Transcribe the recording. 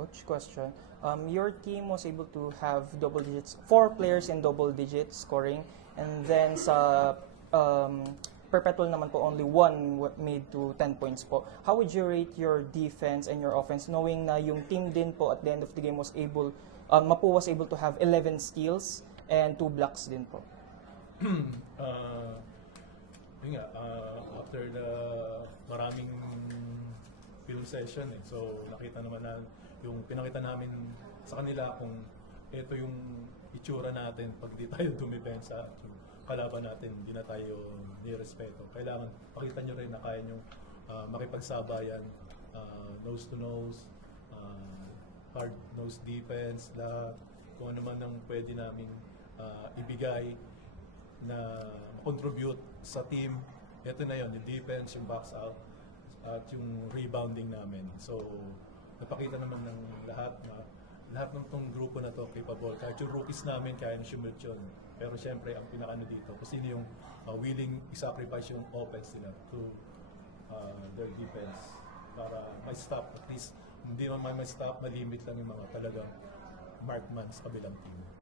Coach, question. Your team was able to have double digits, 4 players in double digits scoring, and then sa Perpetual naman po only one made to 10 points po. How would you rate your defense and your offense knowing na yung team din po at the end of the game was able, Mapu was able to have 11 steals and 2 blocks din po? Yun nga, after the maraming film session so nakita naman na yung pinakita namin sa kanila kung ito yung itsura natin pag di tayo dumipensa, kalaban natin, hindi na tayo nirespeto. Kailangan pakita nyo rin na kaya nyo makipagsabayan, nose to nose, hard nose defense, lahat, kung ano man ang pwede namin ibigay na contribute sa team. Ito na yon, yung defense, yung box out, at yung rebounding namin. So, napakita naman ng lahat ng tong grupo na to capable. Kahit yung rookies namin, kaya na sumit yun. Pero syempre, ang pinakano dito, kasi yun yung willing i-sacrifice yung offense nila to their defense para ma-stop. At least, hindi naman ma-stop, ma-limit lang yung mga talagang markman sa kabilang team.